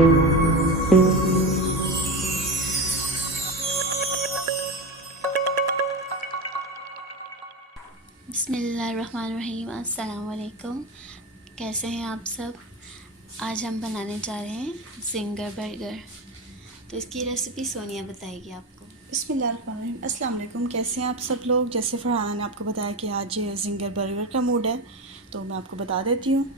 बिस्मिल्लाहिर्रहमानिर्रहीम। अस्सलाम वालेकुम। कैसे हैं आप सब? आज हम बनाने जा रहे हैं ज़िंगर बर्गर। तो इसकी रेसिपी सोनिया बताएगी आपको। बिस्मिल्लाहिर्रहमानिर्रहीम। अस्सलाम वालेकुम। कैसे हैं आप सब लोग? जैसे फरहान ने आपको बताया कि आज ज़िंगर बर्गर का मूड है, तो मैं आपको बता देती हूँ।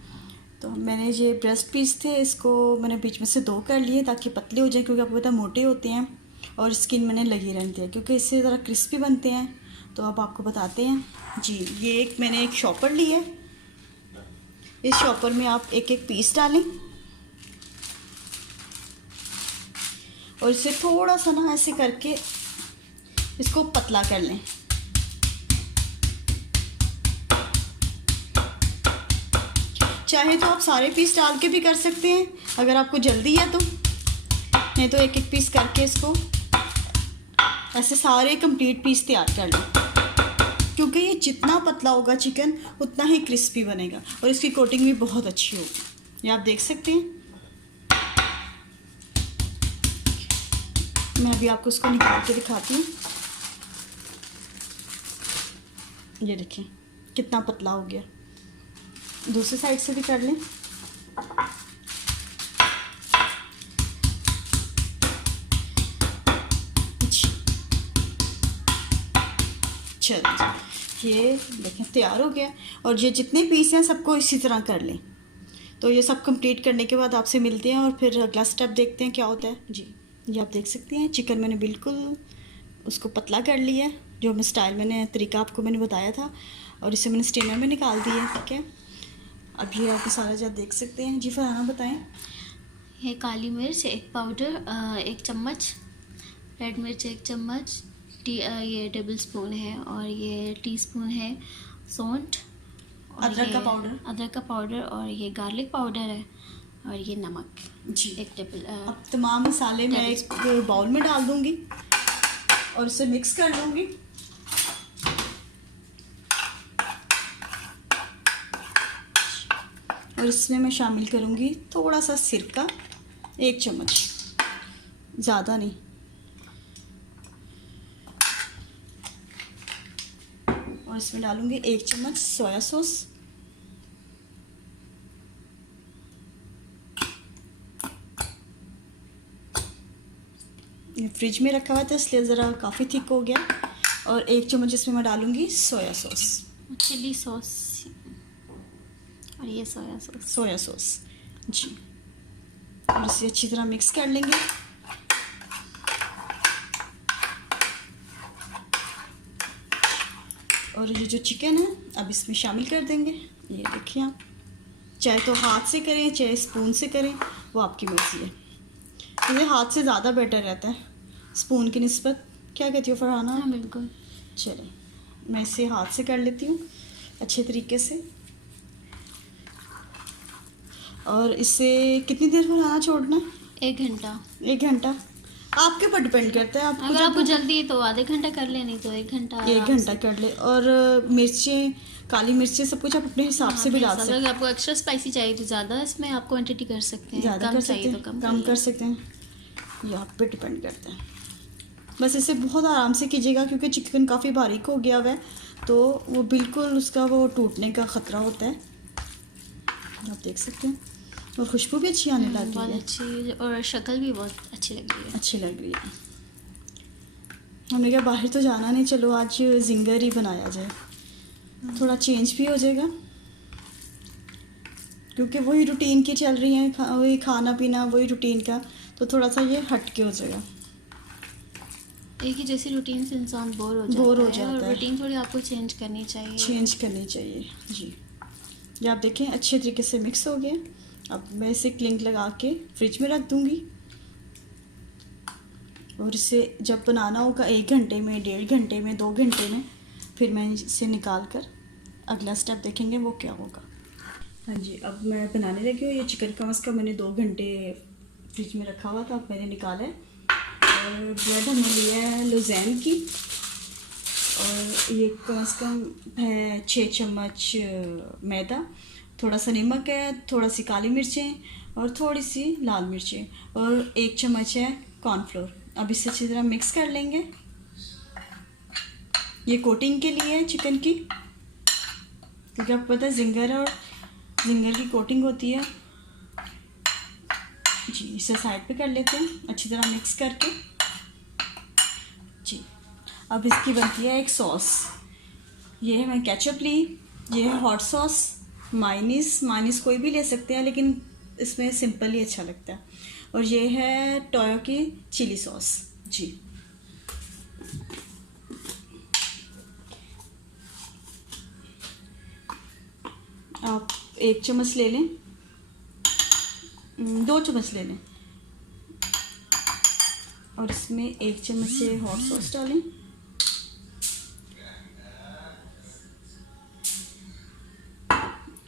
तो मैंने ये ब्रेस्ट पीस थे, इसको मैंने बीच में से दो कर लिए ताकि पतले हो जाए, क्योंकि आपको पता है मोटे होते हैं और स्किन मैंने लगी रहती है, क्योंकि इससे ज़रा क्रिस्पी बनते हैं। तो अब आपको बताते हैं जी। ये मैंने एक शॉपर ली है। इस शॉपर में आप एक एक पीस डालें और इसे थोड़ा सा ना ऐसे करके इसको पतला कर लें। चाहे तो आप सारे पीस डाल के भी कर सकते हैं अगर आपको जल्दी है तो, नहीं तो एक एक पीस करके इसको ऐसे सारे कंप्लीट पीस तैयार कर लें, क्योंकि ये जितना पतला होगा चिकन उतना ही क्रिस्पी बनेगा और इसकी कोटिंग भी बहुत अच्छी होगी। ये आप देख सकते हैं। मैं अभी आपको इसको निकाल के दिखाती हूँ। ये देखिए कितना पतला हो गया। दूसरी साइड से भी कर लें। चलो ये देखें तैयार हो गया। और ये जितने पीस हैं सबको इसी तरह कर लें। तो ये सब कंप्लीट करने के बाद आपसे मिलते हैं और फिर अगला स्टेप देखते हैं क्या होता है जी। ये आप देख सकते हैं चिकन मैंने बिल्कुल उसको पतला कर लिया है, जो मैं स्टाइल मैंने तरीका आपको मैंने बताया था, और इसे मैंने स्टेनर में निकाल दिया है। ठीक है, अब ये आप मसाला जात देख सकते हैं। जी फरहाना बताएं। ये काली मिर्च एक पाउडर 1 चम्मच, रेड मिर्च 1 चम्मच, ये टेबल स्पून है, और ये टीस्पून है सौंठ, अदरक का पाउडर, और ये गार्लिक पाउडर है, और ये नमक जी 1 टेबल। अब तमाम मसाले मैं एक बाउल में डाल दूंगी और इसे मिक्स कर लूँगी। और इसमें मैं शामिल करूँगी थोड़ा सा सिरका, 1 चम्मच, ज़्यादा नहीं। और इसमें डालूँगी 1 चम्मच सोया सॉस, ये फ्रिज में रखा हुआ था इसलिए ज़रा काफ़ी थिक हो गया। और 1 चम्मच इसमें मैं डालूँगी सोया सॉस, चिली सॉस, और ये सोया सॉस जी। और इसे अच्छी तरह मिक्स कर लेंगे। और ये जो चिकन है अब इसमें शामिल कर देंगे। ये देखिए आप चाहे तो हाथ से करें चाहे स्पून से करें, वो आपकी मर्ज़ी है। ये हाथ से ज़्यादा बेटर रहता है स्पून की निस्बत। क्या कहती हो फरहाना? हाँ बिल्कुल। चलें मैं इसे हाथ से कर लेती हूँ अच्छे तरीके से। और इसे कितनी देर फरहाना छोड़ना है? 1 घंटा। 1 घंटा आपके ऊपर डिपेंड करता है। आपको अगर आपको जल्दी है तो आधे घंटा कर ले, नहीं तो 1 घंटा। 1 घंटा कर ले। और मिर्चें, काली मिर्चें सब कुछ आप अपने हिसाब से भी डाल सकते हैं। अगर आपको एक्स्ट्रा स्पाइसी चाहिए तो ज़्यादा इसमें आप क्वांटिटी कर सकते हैं, ज़्यादा कम कर चाहिए सकते तो हैं, कम कर सकते हैं। ये आप पे डिपेंड करता है। बस इसे बहुत आराम से कीजिएगा, क्योंकि चिकन काफ़ी बारीक हो गया हुआ है, तो वो बिल्कुल उसका वो टूटने का ख़तरा होता है। आप देख सकते हैं। और खुशबू भी अच्छी आने लगी है, बहुत अच्छी, और शक्ल भी बहुत अच्छी लग रही है। अच्छी लग रही है। हमने कहा बाहर तो जाना नहीं, चलो आज ज़िंगर ही बनाया जाए, थोड़ा चेंज भी हो जाएगा, क्योंकि वही रूटीन की चल रही है, वही खाना पीना वही रूटीन का, तो थोड़ा सा ये हट के हो जाएगा। एक ही जैसी रूटीन से इंसान बोर हो जाता है, और रूटीन थोड़ी आपको चेंज करनी चाहिए। जी। ये आप देखें अच्छे तरीके से मिक्स हो गया। अब मैं इसे क्लिंग लगा के फ्रिज में रख दूँगी, और इसे जब बनाना होगा 1 घंटे में, 1.5 घंटे में, 2 घंटे में, फिर मैं इसे निकाल कर अगला स्टेप देखेंगे वो क्या होगा। हाँ जी, अब मैं बनाने लगी हूँ। ये चिकन कम से कम मैंने 2 घंटे फ्रिज में रखा हुआ था, अब मैंने निकाला है। और ब्रेड हमने लिया है लुज़ैन की, और ये कम से कम है 6 चम्मच मैदा, थोड़ा सा नमक है, थोड़ा सी काली मिर्चें और थोड़ी सी लाल मिर्चें और 1 चम्मच है कॉर्नफ्लोर। अब इसे अच्छी तरह मिक्स कर लेंगे। ये कोटिंग के लिए है चिकन की, क्योंकि आपको पता है जिंगर की कोटिंग होती है। जी इसे साइड पे कर लेते हैं अच्छी तरह मिक्स करके। जी अब इसकी बनती है एक सॉस। ये है, मैं केचप ली, ये है हॉट सॉस, मायोनीज कोई भी ले सकते हैं, लेकिन इसमें सिंपल ही अच्छा लगता है। और ये है टोयो की चिली सॉस। जी आप 1 चम्मच ले लें, 2 चम्मच ले लें और इसमें 1 चम्मच से हॉट सॉस डालें।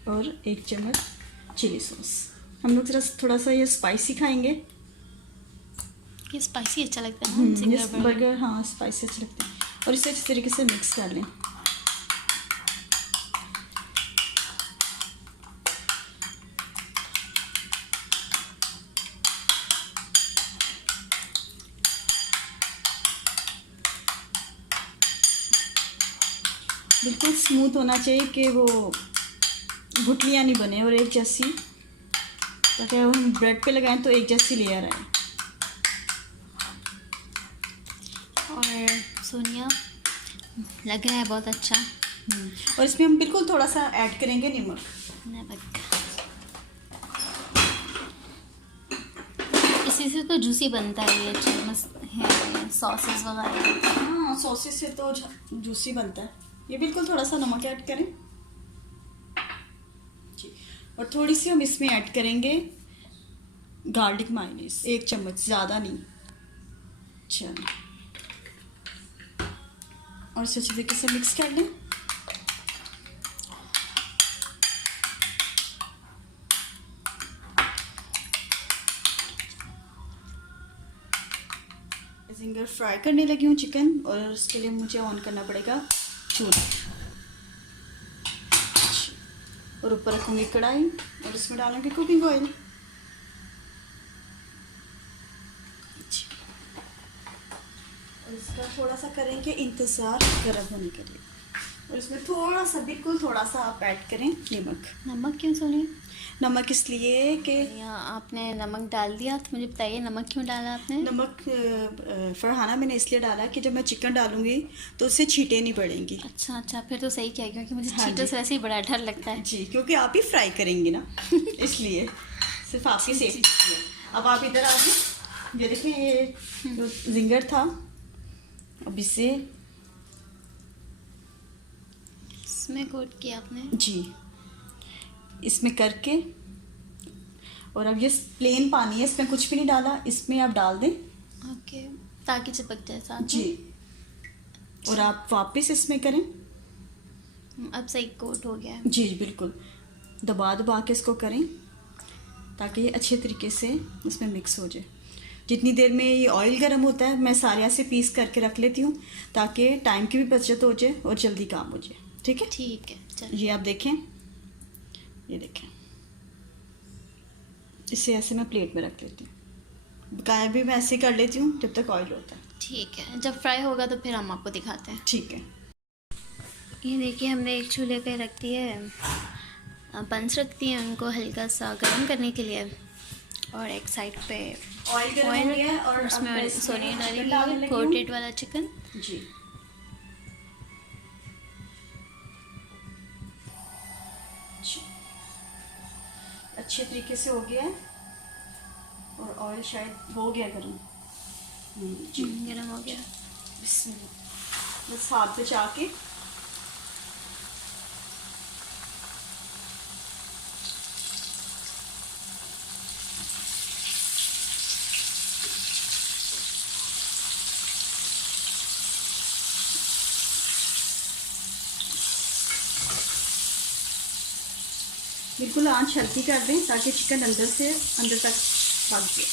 और 1 चम्मच चिली सॉस। हम लोग थोड़ा सा ये स्पाइसी खाएंगे। ये स्पाइसी अच्छा लगता है ना जिंगर बर्गर। हाँ स्पाइसी अच्छा लगता है। और इसे अच्छी तरीके से मिक्स कर लें। बिल्कुल स्मूथ होना चाहिए कि वो गुठलियाँ नहीं बने और एक जैसी, ताकि हम ब्रेड पे लगाएं तो एक जैसी लेयर आए। और सोनिया लग रहा है बहुत अच्छा। और इसमें हम बिल्कुल थोड़ा सा ऐड करेंगे नमक। इसी से तो जूसी बनता है ये है सॉसेस वगैरह। हाँ सॉसेस से तो जूसी बनता है। ये बिल्कुल थोड़ा सा नमक ऐड करें जी। और थोड़ी सी हम इसमें ऐड करेंगे गार्लिक मायोनीज, 1 चम्मच, ज़्यादा नहीं। अच्छा और इसे अच्छी तरीके से मिक्स कर लें। जिंगर फ्राई करने लगी हूँ चिकन, और उसके लिए मुझे ऑन करना पड़ेगा चूल्हा। और ऊपर रखूँगी कढ़ाई और इसमें डालूँगी कुकिंग ऑयल। और इसका थोड़ा सा करेंगे इंतज़ार गर्म होने के लिए। और इसमें थोड़ा सा, बिल्कुल थोड़ा सा आप ऐड करें नमक। नमक क्यों सोनिया? नमक इसलिए कि आपने नमक डाल दिया, तो मुझे बताइए नमक क्यों डाला आपने? नमक फरहाना मैंने इसलिए डाला कि जब मैं चिकन डालूंगी तो उससे छींटे नहीं पड़ेंगी। अच्छा फिर तो सही किया, क्योंकि मुझे हाँ छींटों से वैसे ही बड़ा डर लगता है। जी क्योंकि आप ही फ्राई करेंगी ना इसलिए सिर्फ आपकी सेफ्टी है। अब आप इधर आ जाइए। ये देखिए ये जो जिंगर था, अब इसे इसमें कोट किया आपने? जी इसमें करके, और अब ये प्लेन पानी है, इसमें कुछ भी नहीं डाला, इसमें आप डाल दें। ओके, ताकि चिपक जाए साथ जी। और आप वापस इसमें करें। अब सही कोट हो गया है। जी बिल्कुल, दबा दबा के इसको करें ताकि ये अच्छे तरीके से इसमें मिक्स हो जाए। जितनी देर में ये ऑयल गर्म होता है, मैं सारे ऐसे पीस करके रख लेती हूँ ताकि टाइम की भी बचत हो जाए और जल्दी काम हो जाए। ठीक है? ठीक है, चलिए। ये आप देखें, ये देखें, इसे ऐसे मैं प्लेट में रख लेती हूँ। बकाया भी मैं ऐसे कर लेती हूँ जब तक ऑयल होता है। ठीक है, जब फ्राई होगा तो फिर हम आपको दिखाते हैं। ठीक है। ये देखिए, हमने एक चूल्हे पे रख दिए बंस रख दिए उनको हल्का सा गर्म करने के लिए, और एक साइड पे ऑयल गर्म हो गया और उसमें सोनिया डालेंगे कोटेड वाला चिकन। जी अच्छे तरीके से हो गया है, और ऑयल शायद हो गया गर्म। गर्म हो गया। बस हाथ बचा के बिल्कुल आंच हल्की कर दें ताकि चिकन अंदर तक पक जाए।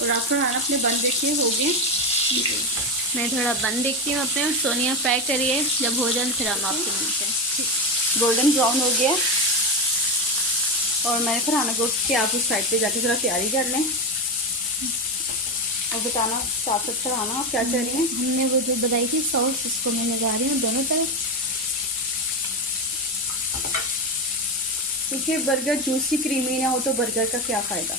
और आप थोड़ा अपने बन देखिए, हो गए। मैं थोड़ा बंद देखती हूँ अपने, और सोनिया फ्राई करिए, जब हो जाए फिर हम आपसे मिलते हैं। ठीक। गोल्डन ब्राउन हो गया और मैंने फरहाना को कि आप उस साइड पे जाके ज़रा तैयारी कर लें और बताना साथ साथ फरहाना आप क्या चाह रही हैं। हमने वो जो बताई थी सॉस उसको मैं लगा रही हूँ दोनों तरफ, क्योंकि बर्गर जूसी क्रीमी ना हो तो बर्गर का क्या फ़ायदा।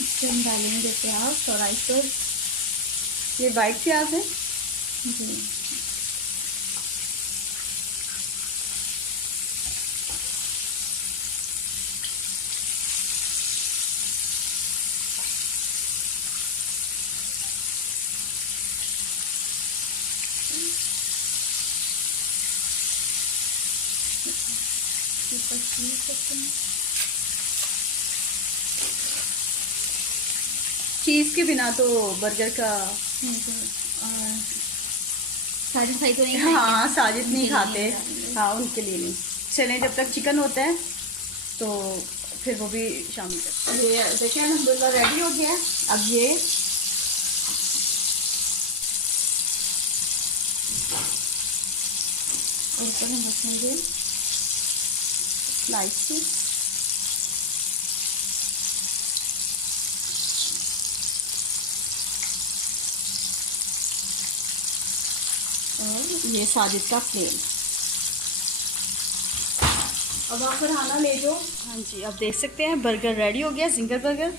इसके हम डालेंगे प्याज और आइसर। ये वाइट प्याज है जी, चीज़ के बिना तो बर्गर का साजिद भाई तो नहीं हाँ साजिद नहीं उनके खाते, लिए डालेंगे। हाँ उनके लिए नहीं। चलें जब तक चिकन होता है तो फिर वो भी शामिल कर। ये देखिए अल्हम्दुलिल्लाह रेडी हो गया है। अब ये और ऊपर हम रखेंगे स्लाइस और ये साजिद का फ्लेम। अब आप फरहाना ले जाओ। हाँ जी, आप देख सकते हैं बर्गर रेडी हो गया, जिंगर बर्गर।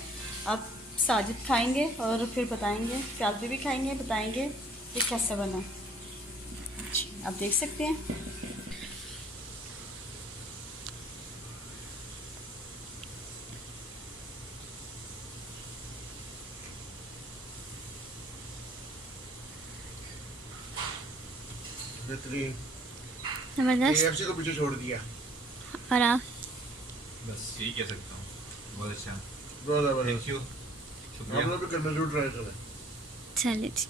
आप साजिद खाएंगे और फिर बताएंगे, प्याजी भी खाएंगे, बताएंगे ये कैसा बना। जी, आप देख सकते हैं। बेहतरीन। जबरदस्त। KFC को पीछे छोड़ दिया। और आप? बस यही कह सकता हूँ, बहुत अच्छा, बहुत ज़बरदस्त। थैंक यू, शुक्रिया। हम लोग भी कल में जरूर ट्राई करें। चलिए जी।